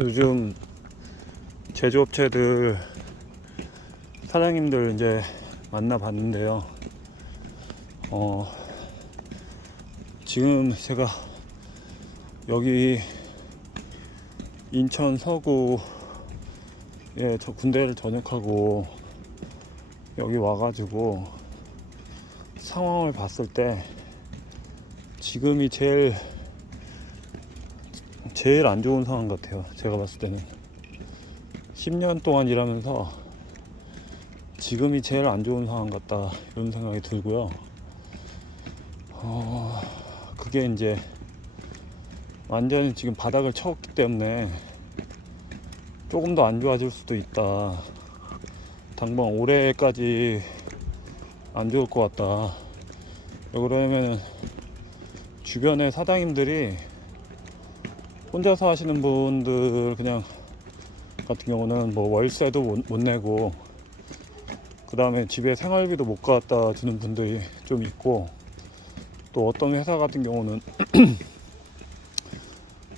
요즘 제조업체들 사장님들 이제 만나봤는데요. 지금 제가 여기 인천 서구에 저 군대를 전역하고 여기 와가지고 상황을 봤을 때 지금이 제일 안 좋은 상황 같아요. 제가 봤을 때는 10년 동안 일하면서 지금이 제일 안 좋은 상황 같다, 이런 생각이 들고요. 그게 이제 완전히 지금 바닥을 쳤기 때문에 조금 더 안 좋아질 수도 있다. 당분 올해까지 안 좋을 것 같다. 왜 그러냐면 주변에 사장님들이 혼자서 하시는 분들 그냥 같은 경우는 뭐 월세도 못 내고 그 다음에 집에 생활비도 못 갖다 주는 분들이 좀 있고, 또 어떤 회사 같은 경우는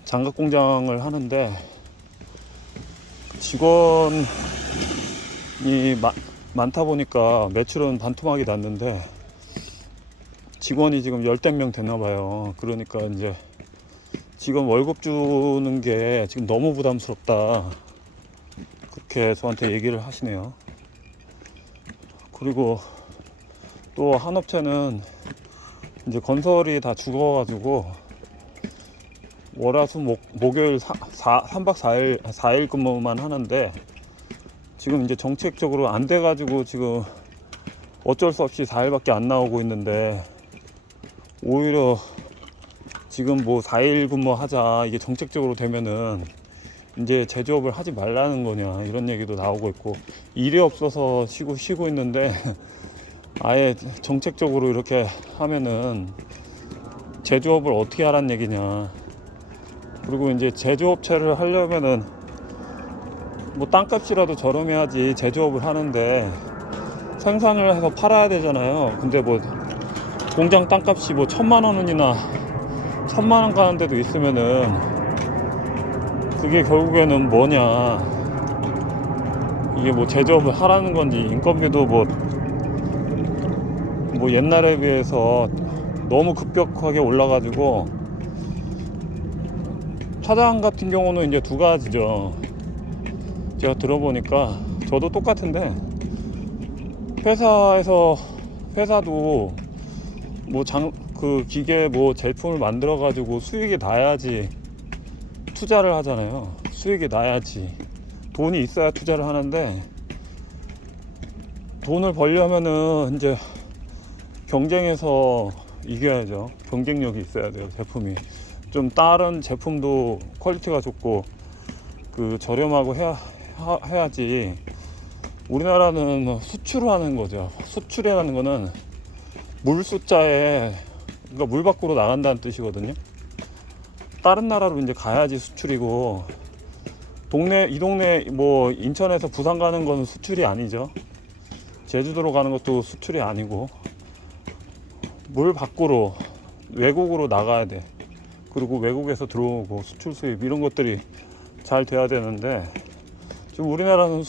장갑 공장을 하는데 직원이 많다 보니까 매출은 반토막이 났는데 직원이 지금 10명 됐나 봐요. 그러니까 이제 직원 월급 주는 게 지금 너무 부담스럽다, 그렇게 저한테 얘기를 하시네요. 그리고 또 한 업체는 이제 건설이 다 죽어가지고 월화수 목요일 3박 4일 근무만 하는데 지금 이제 정책적으로 안 돼가지고 지금 어쩔 수 없이 4일밖에 안 나오고 있는데, 오히려 지금 뭐 4일 근무하자 이게 정책적으로 되면은 이제 제조업을 하지 말라는 거냐, 이런 얘기도 나오고 있고, 일이 없어서 쉬고 있는데 아예 정책적으로 이렇게 하면은 제조업을 어떻게 하란 얘기냐. 그리고 이제 제조업체를 하려면은 뭐 땅값이라도 저렴해야지 제조업을 하는데 생산을 해서 팔아야 되잖아요. 근데 뭐 공장 땅값이 뭐 1,000만 원이나 1,000만 원 가는 데도 있으면은 그게 결국에는 뭐냐, 이게 뭐 제조업을 하라는 건지, 인건비도 뭐 옛날에 비해서 너무 급격하게 올라가지고, 차장 같은 경우는 이제 두 가지죠. 제가 들어보니까 저도 똑같은데 회사도 뭐 그 기계 뭐 제품을 만들어 가지고 수익이 나야지 투자를 하잖아요. 수익이 나야지, 돈이 있어야 투자를 하는데, 돈을 벌려면은 이제 경쟁에서 이겨야죠. 경쟁력이 있어야 돼요. 제품이 좀 다른 제품도 퀄리티가 좋고 그 저렴하고 해야지. 우리나라는 수출을 하는 거죠. 수출이라는 거는 물 숫자에, 그러니까 물 밖으로 나간다는 뜻이거든요. 다른 나라로 이제 가야지 수출이고, 이 동네 뭐 인천에서 부산 가는 건 수출이 아니죠. 제주도로 가는 것도 수출이 아니고, 물 밖으로 외국으로 나가야 돼. 그리고 외국에서 들어오고 수출 수입 이런 것들이 잘 돼야 되는데, 지금 우리나라는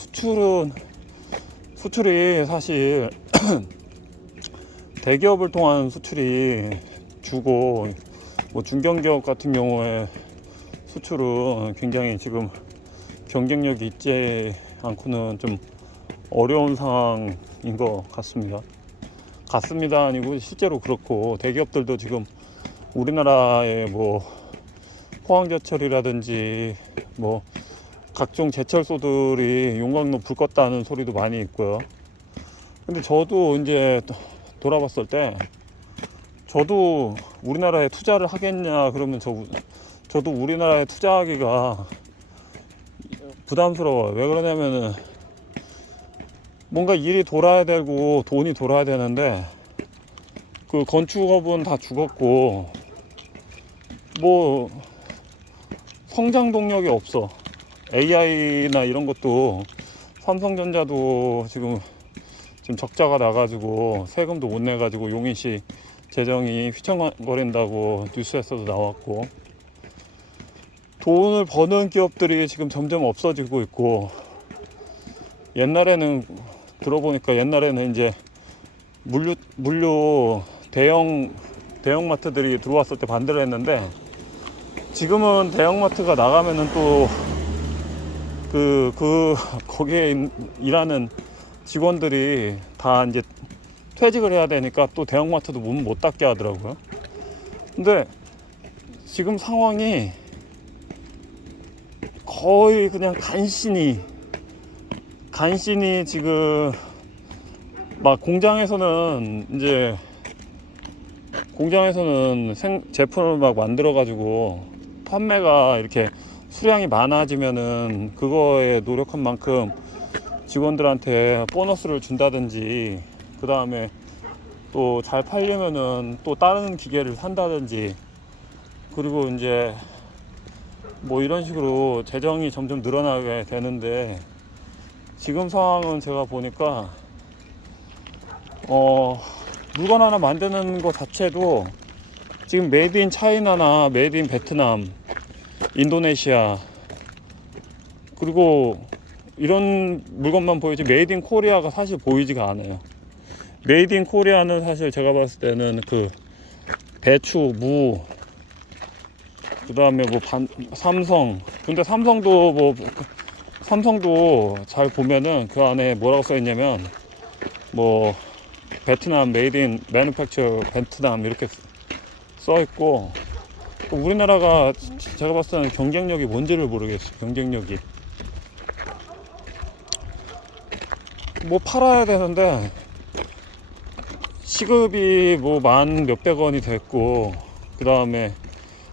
수출이 사실 대기업을 통한 수출이 주고, 뭐 중견기업 같은 경우에 수출은 굉장히 지금 경쟁력이 있지 않고는 좀 어려운 상황인 것 같습니다. 아니고 실제로 그렇고, 대기업들도 지금 우리나라의 뭐 포항제철이라든지 뭐 각종 제철소들이 용광로 불 껐다는 소리도 많이 있고요. 근데 저도 이제 돌아봤을 때 저도 우리나라에 투자를 하겠냐 그러면 저도 우리나라에 투자하기가 부담스러워요. 왜 그러냐면은 뭔가 일이 돌아야 되고 돈이 돌아야 되는데 그 건축업은 다 죽었고 뭐 성장 동력이 없어. AI나 이런 것도 삼성전자도 지금 적자가 나가지고 세금도 못 내가지고 용인시 재정이 휘청거린다고 뉴스에서도 나왔고, 돈을 버는 기업들이 지금 점점 없어지고 있고, 옛날에는 들어보니까 옛날에는 이제 물류 대형마트들이 들어왔을 때 반대를 했는데, 지금은 대형마트가 나가면은 또 거기에 일하는 직원들이 다 이제 퇴직을 해야 되니까 또 대형마트도 문 못 닫게 하더라고요. 근데 지금 상황이 거의 그냥 간신히 지금 막 공장에서는 제품을 막 만들어 가지고 판매가 이렇게 수량이 많아지면은 그거에 노력한 만큼 직원들한테 보너스를 준다든지, 그 다음에 또 잘 팔려면은 또 다른 기계를 산다든지, 그리고 이제 뭐 이런 식으로 재정이 점점 늘어나게 되는데, 지금 상황은 제가 보니까 물건 하나 만드는 것 자체도 지금 메이드 인 차이나나 메이드 인 베트남, 인도네시아, 그리고 이런 물건만 보이지 메이드 인 코리아가 사실 보이지가 않아요. 메이드 인 코리아는 사실 제가 봤을 때는 그 배추, 무, 그 다음에 뭐 삼성. 근데 삼성도 잘 보면은 그 안에 뭐라고 써 있냐면 뭐 베트남 메이드 인 매뉴팩처 베트남 이렇게 써 있고, 우리나라가 제가 봤을 때는 경쟁력이 뭔지를 모르겠어요. 경쟁력이 뭐 팔아야 되는데 시급이 뭐 만 몇백 원이 됐고, 그 다음에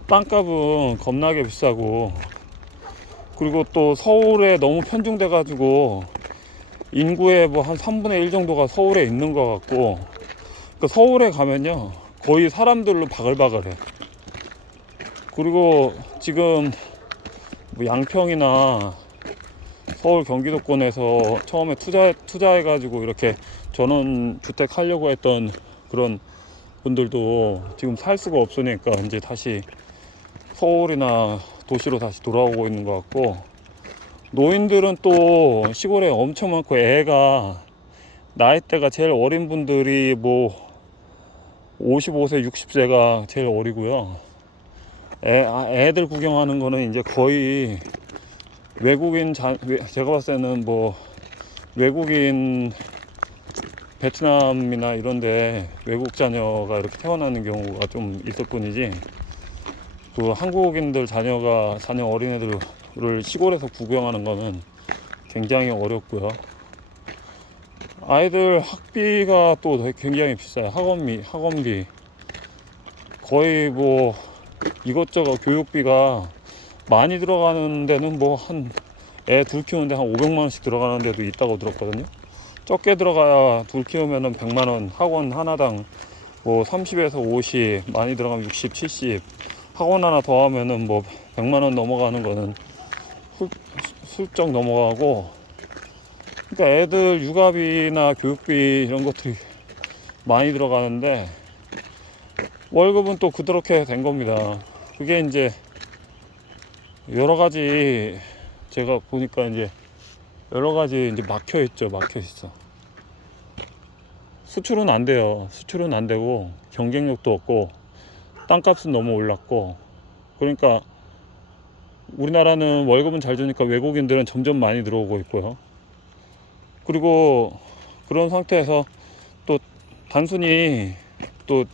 땅값은 겁나게 비싸고, 그리고 또 서울에 너무 편중돼 가지고 인구의 뭐 한 3분의 1 정도가 서울에 있는 것 같고, 그 서울에 가면요 거의 사람들로 바글바글해. 그리고 지금 뭐 양평이나 서울 경기도권에서 처음에 투자해가지고 이렇게 전원주택 하려고 했던 그런 분들도 지금 살 수가 없으니까 이제 다시 서울이나 도시로 다시 돌아오고 있는 것 같고, 노인들은 또 시골에 엄청 많고, 나이대가 제일 어린 분들이 뭐 55세, 60세가 제일 어리고요. 애들 구경하는 거는 이제 거의 제가 봤을 때는 뭐 외국인 베트남이나 이런데 외국 자녀가 이렇게 태어나는 경우가 좀 있을 뿐이지, 그 한국인들 자녀 어린애들을 시골에서 구경하는 거는 굉장히 어렵고요. 아이들 학비가 또 굉장히 비싸요. 학원비 거의 뭐 이것저것 교육비가 많이 들어가는 데는 뭐 애 둘 키우는데 한 500만 원씩 들어가는 데도 있다고 들었거든요. 적게 들어가야 둘 키우면은 100만 원, 학원 하나당 뭐 30에서 50, 많이 들어가면 60, 70, 학원 하나 더 하면은 뭐 100만 원 넘어가는 거는 훌쩍 넘어가고, 그러니까 애들 육아비나 교육비 이런 것들이 많이 들어가는데 월급은 또 그렇게 된 겁니다. 그게 이제 여러 가지 제가 보니까 이제 여러 가지 이제 막혀 있어. 수출은 안 돼요. 수출은 안 되고 경쟁력도 없고 땅값은 너무 올랐고, 그러니까 우리나라는 월급은 잘 주니까 외국인들은 점점 많이 들어오고 있고요. 그리고 그런 상태에서 또 단순히 또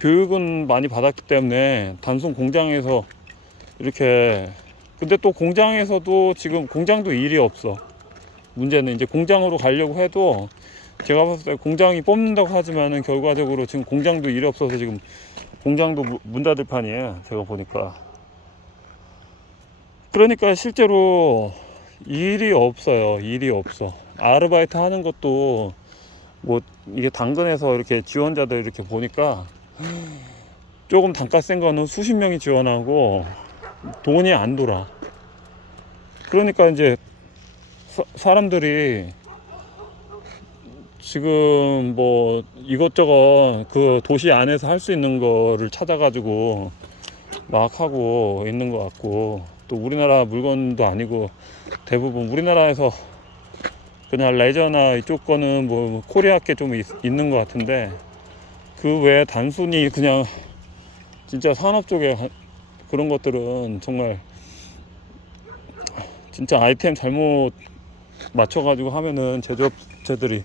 교육은 많이 받았기 때문에 단순 공장에서 이렇게, 근데 또 공장에서도 지금 공장도 일이 없어. 문제는 이제 공장으로 가려고 해도 제가 봤을 때 공장이 뽑는다고 하지만은 결과적으로 지금 공장도 일이 없어서 지금 공장도 문 닫을 판이에요. 제가 보니까. 그러니까 실제로 일이 없어요. 일이 없어. 아르바이트 하는 것도 뭐 이게 당근에서 이렇게 지원자들 이렇게 보니까 조금 단가 센 거는 수십 명이 지원하고 돈이 안 돌아. 그러니까 이제 사람들이 지금 뭐 이것저것 그 도시 안에서 할 수 있는 거를 찾아가지고 막 하고 있는 것 같고, 또 우리나라 물건도 아니고 대부분 우리나라에서 그냥 레저나 이쪽 거는 뭐 코리아께 좀 있는 것 같은데, 그 외에 단순히 그냥 진짜 산업 쪽에 그런 것들은 정말 진짜 아이템 잘못 맞춰가지고 하면은 제조업체들이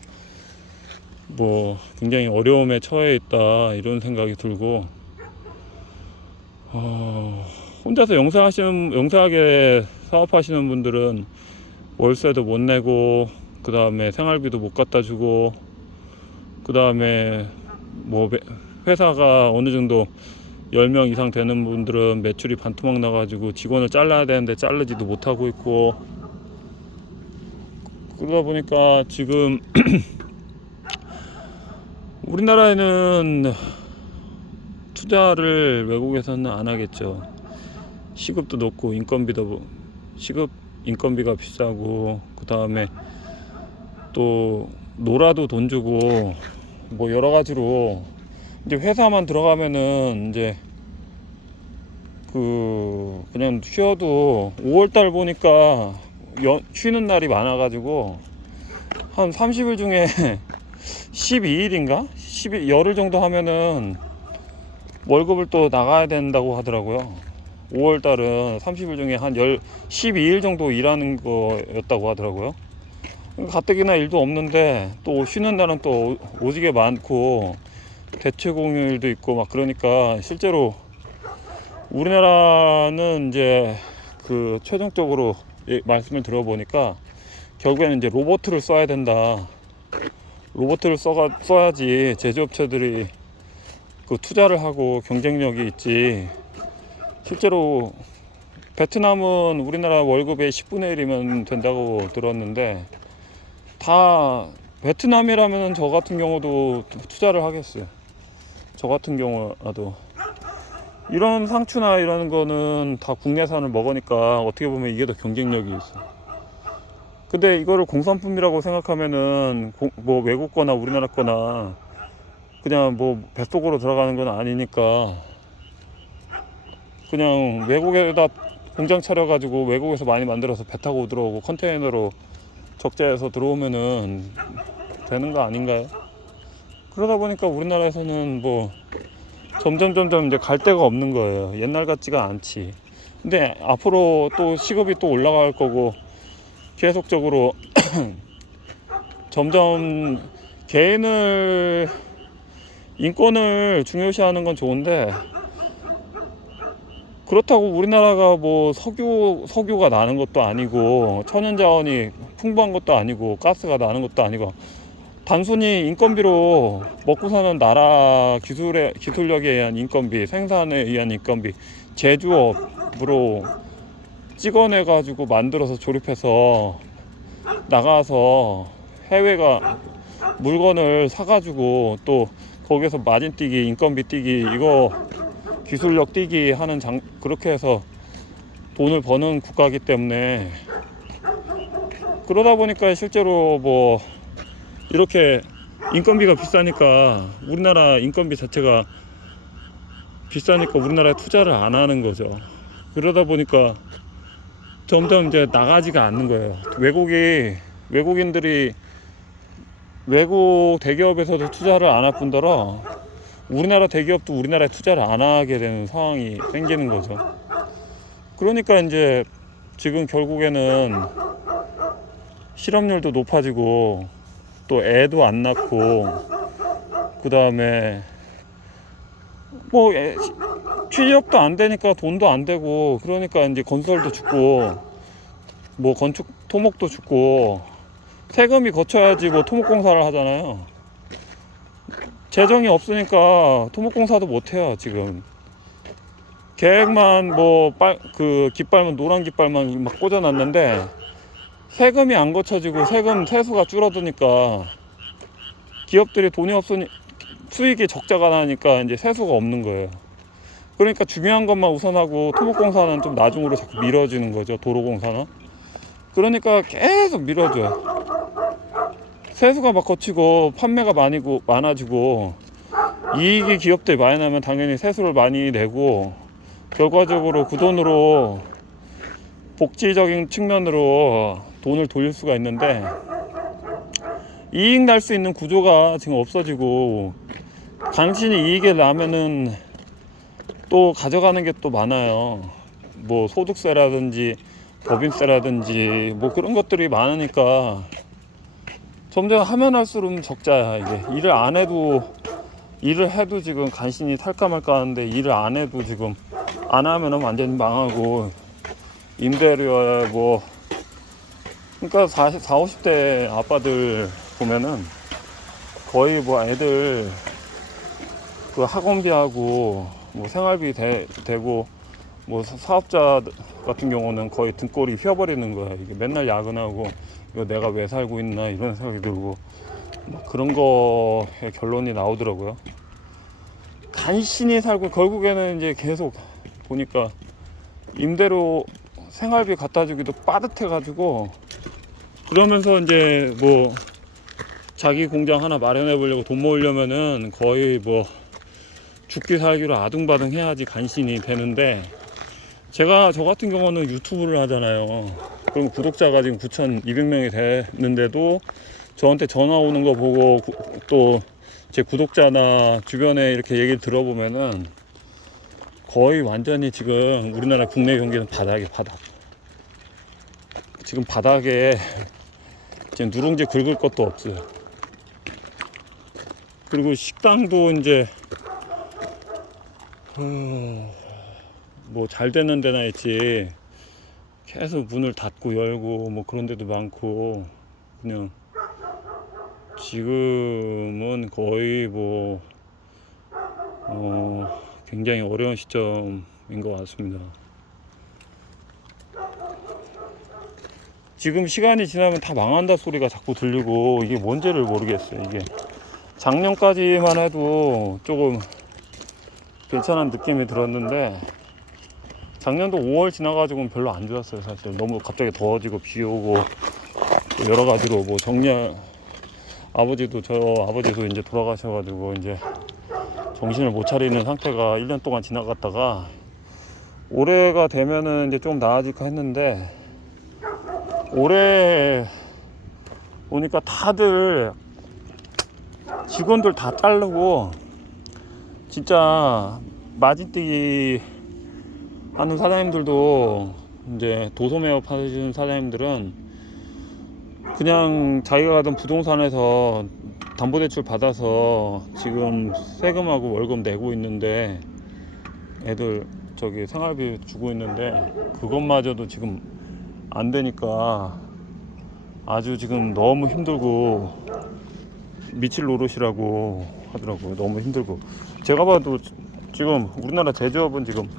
뭐 굉장히 어려움에 처해 있다, 이런 생각이 들고, 혼자서 영세하게 사업하시는 분들은 월세도 못 내고, 그 다음에 생활비도 못 갖다 주고, 그 다음에 뭐 회사가 어느 정도 10명 이상 되는 분들은 매출이 반토막 나가지고 직원을 잘라야 되는데 자르지도 못하고 있고, 그러다 보니까 지금 우리나라에는 투자를 외국에서는 안 하겠죠. 시급도 높고 인건비가 비싸고, 그 다음에 또 놀아도 돈 주고, 뭐 여러 가지로 이제 회사만 들어가면은 이제 그냥 쉬어도 5월달 보니까 쉬는 날이 많아가지고 한 30일 중에 12일인가? 열흘 정도 하면은 월급을 또 나가야 된다고 하더라고요. 5월달은 30일 중에 한 12일 정도 일하는 거였다고 하더라고요. 가뜩이나 일도 없는데 또 쉬는 날은 또 오지게 많고, 대체 공휴일도 있고 막 그러니까, 실제로 우리나라는 이제 그 최종적으로 말씀을 들어보니까 결국에는 이제 로봇을 써야 된다. 로봇을 써야지 제조업체들이 그 투자를 하고 경쟁력이 있지. 실제로 베트남은 우리나라 월급의 10분의 1이면 된다고 들었는데, 다 베트남이라면 저 같은 경우도 투자를 하겠어요. 저 같은 경우라도 이런 상추나 이런 거는 다 국내산을 먹으니까 어떻게 보면 이게 더 경쟁력이 있어. 근데 이거를 공산품이라고 생각하면은 뭐 외국 거나 우리나라 거나 그냥 뭐 뱃속으로 들어가는 건 아니니까, 그냥 외국에다 공장 차려가지고 외국에서 많이 만들어서 배 타고 들어오고 컨테이너로 적재해서 들어오면은 되는 거 아닌가요? 그러다 보니까 우리나라에서는 뭐 점점 이제 갈 데가 없는 거예요. 옛날 같지가 않지. 근데 앞으로 또 시급이 또 올라갈 거고, 계속적으로 점점 인권을 중요시하는 건 좋은데, 그렇다고 우리나라가 뭐 석유가 나는 것도 아니고, 천연자원이 풍부한 것도 아니고, 가스가 나는 것도 아니고, 단순히 인건비로 먹고 사는 나라, 기술력에 의한 인건비, 생산에 의한 인건비, 제조업으로 찍어내 가지고 만들어서 조립해서 나가서 해외가 물건을 사가지고 또 거기서 마진 뛰기, 인건비 뛰기, 이거 기술력 뛰기 하는 그렇게 해서 돈을 버는 국가이기 때문에, 그러다 보니까 실제로 뭐 이렇게 인건비가 비싸니까, 우리나라 인건비 자체가 비싸니까 우리나라에 투자를 안 하는 거죠. 그러다 보니까 점점 이제 나가지가 않는 거예요. 외국인들이 외국 대기업에서도 투자를 안 할 뿐더러 우리나라 대기업도 우리나라에 투자를 안 하게 되는 상황이 생기는 거죠. 그러니까 이제 지금 결국에는 실업률도 높아지고, 또 애도 안 낳고, 그 다음에 뭐 취업도 안 되니까 돈도 안 되고, 그러니까 이제 건설도 죽고, 뭐 토목도 죽고, 세금이 거쳐야지 뭐 토목공사를 하잖아요. 재정이 없으니까 토목공사도 못 해요. 지금 계획만 깃발만, 노란 깃발만 막 꽂아놨는데, 세금이 안 거쳐지고 세수가 줄어드니까 기업들이 돈이 없으니 수익이 적자가 나니까 이제 세수가 없는 거예요. 그러니까 중요한 것만 우선하고 토목공사는 좀 나중으로 자꾸 미뤄지는 거죠. 도로공사나. 그러니까 계속 미뤄져요. 세수가 막 거치고 판매가 많아지고, 이익이 기업들이 많이 나면 당연히 세수를 많이 내고, 결과적으로 그 돈으로 복지적인 측면으로 돈을 돌릴 수가 있는데 이익 날 수 있는 구조가 지금 없어지고, 간신히 이익이 나면은 또 가져가는 게 또 많아요. 뭐 소득세라든지 법인세라든지 뭐 그런 것들이 많으니까 점점 하면 할수록 적자야. 이게 일을 해도 지금 간신히 탈까 말까 하는데, 일을 안 해도 지금 안 하면은 완전히 망하고, 임대료에 뭐, 그러니까 40, 50대 아빠들 보면은 거의 뭐 애들 그 학원비하고 뭐 생활비 되고, 뭐 사업자 같은 경우는 거의 등골이 휘어버리는 거야. 이게 맨날 야근하고 이거 내가 왜 살고 있나 이런 생각이 들고, 뭐 그런 거에 결론이 나오더라고요. 간신히 살고 결국에는 이제 계속 보니까 임대료 생활비 갖다 주기도 빠듯해 가지고, 그러면서 이제 뭐 자기 공장 하나 마련해 보려고 돈 모으려면은 거의 뭐 죽기 살기로 아둥바둥 해야지 간신히 되는데, 저 같은 경우는 유튜브를 하잖아요. 그럼 구독자가 지금 9,200명이 됐는데도 저한테 전화 오는 거 보고 또 제 구독자나 주변에 이렇게 얘기를 들어보면은 거의 완전히 지금 우리나라 국내 경기는 바닥에 바닥. 지금 바닥에 지금 누룽지 긁을 것도 없어요. 그리고 식당도 이제 뭐 잘 되는 데나 있지 계속 문을 닫고 열고 뭐 그런 데도 많고, 그냥 지금은 거의 뭐 굉장히 어려운 시점인 것 같습니다. 지금 시간이 지나면 다 망한다 소리가 자꾸 들리고, 이게 뭔지를 모르겠어요. 이게 작년까지만 해도 조금 괜찮은 느낌이 들었는데, 작년도 5월 지나가지고는 별로 안 좋았어요. 사실 너무 갑자기 더워지고 비 오고 여러 가지로 뭐 아버지도 이제 돌아가셔가지고 이제 정신을 못 차리는 상태가 1년 동안 지나갔다가, 올해가 되면은 이제 좀 나아질까 했는데, 올해 보니까 다들 직원들 다 자르고, 진짜 마진뛰기 하는 사장님들도, 이제 도소매업 하시는 사장님들은 그냥 자기가 가던 부동산에서 담보대출 받아서 지금 세금하고 월급 내고 있는데, 애들 저기 생활비 주고 있는데 그것마저도 지금 안 되니까 아주 지금 너무 힘들고 미칠 노릇이라고 하더라고요. 너무 힘들고, 제가 봐도 지금 우리나라 제조업은 지금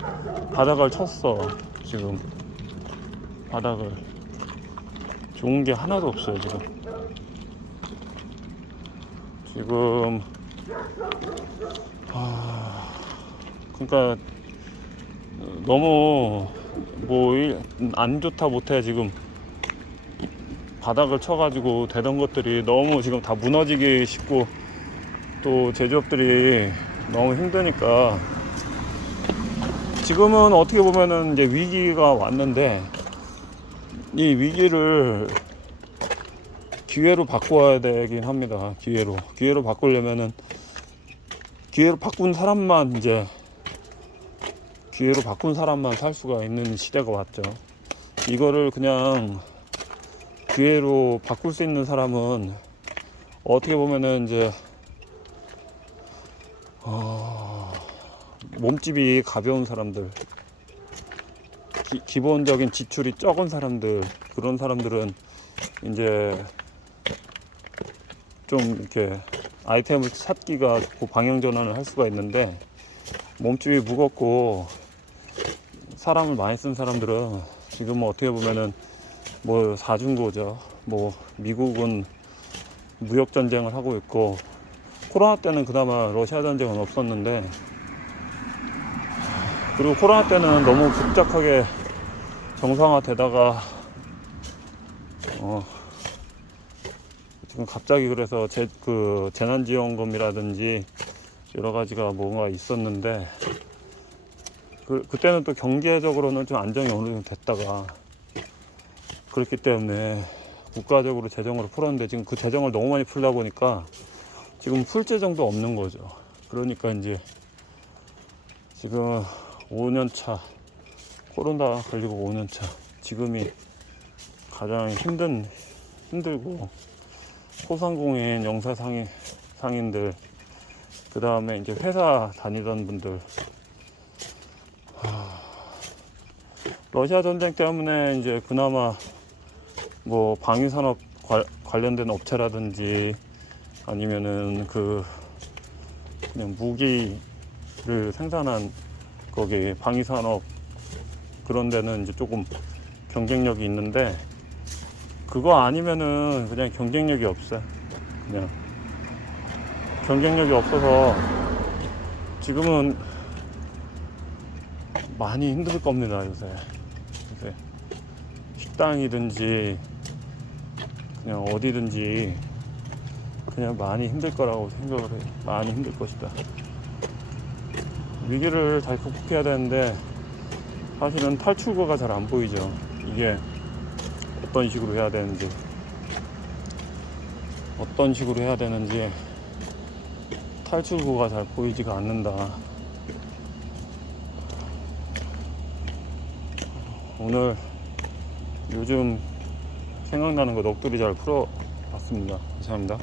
바닥을 쳤어. 지금 바닥을, 좋은 게 하나도 없어요. 지금 그러니까 너무 뭐 안 좋다 못해 지금 바닥을 쳐가지고 되던 것들이 너무 지금 다 무너지기 쉽고, 또 제조업들이 너무 힘드니까 지금은 어떻게 보면은 이제 위기가 왔는데, 이 위기를 기회로 바꿔야 되긴 합니다. 기회로 바꾸려면은 기회로 바꾼 사람만 살 수가 있는 시대가 왔죠. 이거를 그냥 기회로 바꿀 수 있는 사람은 어떻게 보면은 이제 몸집이 가벼운 사람들, 기본적인 지출이 적은 사람들, 그런 사람들은 이제 좀 이렇게 아이템을 찾기가 좋고 방향 전환을 할 수가 있는데, 몸집이 무겁고 사람을 많이 쓴 사람들은 지금 어떻게 보면은 뭐 사중고죠. 뭐 미국은 무역 전쟁을 하고 있고, 코로나 때는 그나마 러시아 전쟁은 없었는데, 그리고 코로나 때는 너무 급작하게 정상화되다가 지금 갑자기 그래서 그 재난지원금이라든지 여러 가지가 뭔가 있었는데, 그때는 또 경제적으로는 좀 안정이 어느 정도 됐다가 그렇기 때문에 국가적으로 재정으로 풀었는데 지금 그 재정을 너무 많이 풀다 보니까 지금 풀 재정도 없는 거죠. 그러니까 이제 지금 5년 차, 코로나 걸리고 5년 차, 지금이 가장 힘들고 소상공인 영사 상인들, 그 다음에 이제 회사 다니던 분들, 러시아 전쟁 때문에 이제 그나마 뭐 방위산업 관련된 업체라든지 아니면은 그냥 무기를 생산한 거기 방위산업 그런 데는 이제 조금 경쟁력이 있는데, 그거 아니면은 그냥 경쟁력이 없어요. 그냥 경쟁력이 없어서 지금은 많이 힘들 겁니다. 요새 식당이든지 그냥 어디든지 그냥 많이 힘들 거라고 생각을 해요. 많이 힘들 것이다. 위기를 잘 극복해야 되는데 사실은 탈출구가 잘 안 보이죠. 이게 어떤 식으로 해야 되는지 탈출구가 잘 보이지가 않는다. 오늘 요즘 생각나는 거 넋두리 잘 풀어봤습니다. 감사합니다.